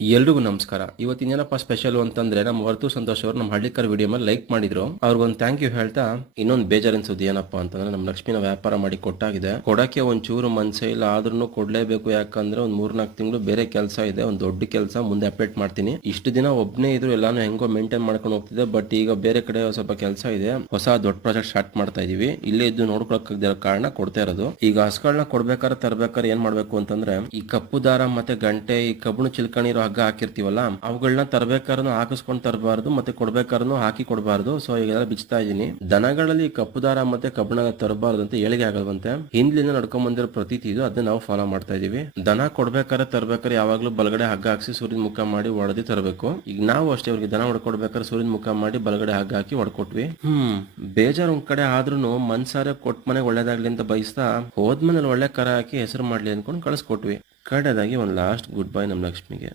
ಎಲ್ರಿಗೂ ನಮಸ್ಕಾರ. ಇವತ್ತಿನ ಏನಪ್ಪ ಸ್ಪೆಷಲ್ ಅಂತಂದ್ರೆ ನಮ್ಮ ವರ್ತು ಸಂತೋಷ್ ಅವರು ನಮ್ಮ ಹಳ್ಳಿಕರ್ ವಿಡಿಯೋ ಮೇಲೆ ಲೈಕ್ ಮಾಡಿದ್ರು. ಅವ್ರಿಗೊಂದು ಥ್ಯಾಂಕ್ ಯು ಹೇಳ್ತಾ ಇನ್ನೊಂದು ಬೇಜಾರಿನ ಸುದ್ದಿ ಏನಪ್ಪಾ ಅಂತಂದ್ರೆ ನಮ್ಮ ಲಕ್ಷ್ಮಿನ ವ್ಯಾಪಾರ ಮಾಡಿ ಕೊಟ್ಟಾಗಿದೆ. ಕೊಡಕ್ಕೆ ಒಂಚೂರು ಮನ್ಸೇ ಇಲ್ಲ, ಆದ್ರೂ ಕೊಡ್ಲೇಬೇಕು. ಯಾಕಂದ್ರೆ ಒಂದ್ 3-4 ತಿಂಗಳು ಬೇರೆ ಕೆಲಸ ಇದೆ, ಒಂದ್ ದೊಡ್ಡ ಕೆಲಸ ಮುಂದೆ ಅಪ್ಡೇಟ್ ಮಾಡ್ತೀನಿ. ಇಷ್ಟು ದಿನ ಒಬ್ನೇ ಇದ್ರು ಎಲ್ಲಾನು ಹೆಂಗೋ ಮೇಂಟೈನ್ ಮಾಡ್ಕೊಂಡು ಹೋಗ್ತಿದೆ. ಬಟ್ ಈಗ ಬೇರೆ ಕಡೆ ಸ್ವಲ್ಪ ಕೆಲಸ ಇದೆ, ಹೊಸ ದೊಡ್ಡ ಪ್ರಾಜೆಕ್ಟ್ ಸ್ಟಾರ್ಟ್ ಮಾಡ್ತಾ ಇದೀವಿ. ಇಲ್ಲೇ ಇದ್ದು ನೋಡ್ಕೊಳಕ್ಕಾಗದಿರೋ ಕಾರಣ ಕೊಡ್ತಾ ಇರೋದು. ಈಗ ಹಸುಗಳನ್ನ ಕೊಡ್ಬೇಕಾದ್ರೆ ತರ್ಬೇಕಾದ್ರೆ ಏನ್ ಮಾಡ್ಬೇಕು ಅಂತಂದ್ರೆ ಈ ಕಪ್ಪು ದಾರ ಮತ್ತೆ ಗಂಟೆ, ಈ ಕಬ್ಬಣ ಚಿಲ್ಕಣಿ ಹಗ್ಗ ಹಾಕಿರ್ತೀವಲ್ಲ ಅವುಗಳನ್ನ ತರಬೇಕಾದ್ರೂ ಹಾಕಿಸ್ಕೊಂಡ್ ತರಬಾರ್ದು, ಮತ್ತೆ ಕೊಡ್ಬೇಕಾದ್ರೂ ಹಾಕಿ ಕೊಡಬಾರ್ದು. ಸೊ ಈಗೆಲ್ಲ ಬಿಚ್ತಾ ಇದೀನಿ. ದನಗಳಲ್ಲಿ ಕಪ್ಪು ದಾರ ಮತ್ತೆ ಕಬ್ಬಣ ತರಬಾರ್ದು ಅಂತ ಹೇಳಿಕೆ ಆಗಲ್ವಂತೆ. ಹಿಂದ್ಲಿಂದ ನಡ್ಕೊಂಡ್ ಬಂದಿರೋ ಪ್ರತೀತಿ ಇದು, ಅದನ್ನ ನಾವು ಫಾಲೋ ಮಾಡ್ತಾ ಇದೀವಿ. ದನ ಕೊಡ್ಬೇಕಾದ್ರೆ ತರಬೇಕಾದ್ರೆ ಯಾವಾಗ್ಲೂ ಬಲಗಡೆ ಹಗ್ಗ ಹಾಕ್ಸಿ ಸೂರ್ಯನ ಮುಖ ಮಾಡಿ ಹೊಡೆದಿ ತರಬೇಕು. ಈಗ ನಾವು ಅಷ್ಟೇ ಅವ್ರಿಗೆ ದನ ಹೊಡ್ಕೊಡ್ಬೇಕಾದ್ರೆ ಸೂರ್ಯನ ಮುಖ ಮಾಡಿ ಬಲಗಡೆ ಹಗ್ಗ ಹಾಕಿ ಹೊಡ್ಕೊಟ್ವಿ. ಬೇಜಾರು ಒಂದ್ ಕಡೆ ಆದ್ರೂ ಮನ್ಸಾರೆ ಕೊಟ್ಟ ಮನೆಗೆ ಒಳ್ಳೇದಾಗ್ಲಿ ಅಂತ ಬಯಸ್ತಾ ಹೋದ್ಮನೇಲಿ ಒಳ್ಳೆ ಕರ ಹಾಕಿ ಹೆಸರು ಮಾಡ್ಲಿ ಅನ್ಕೊಂಡು ಕಳಿಸ್ಕೊಟ್ವಿ. ಕಡೆದಾಗಿ ಒಂದ್ ಲಾಸ್ಟ್ ಗುಡ್ ಬೈ ನಮ್ ಲಕ್ಷ್ಮಿಗೆ.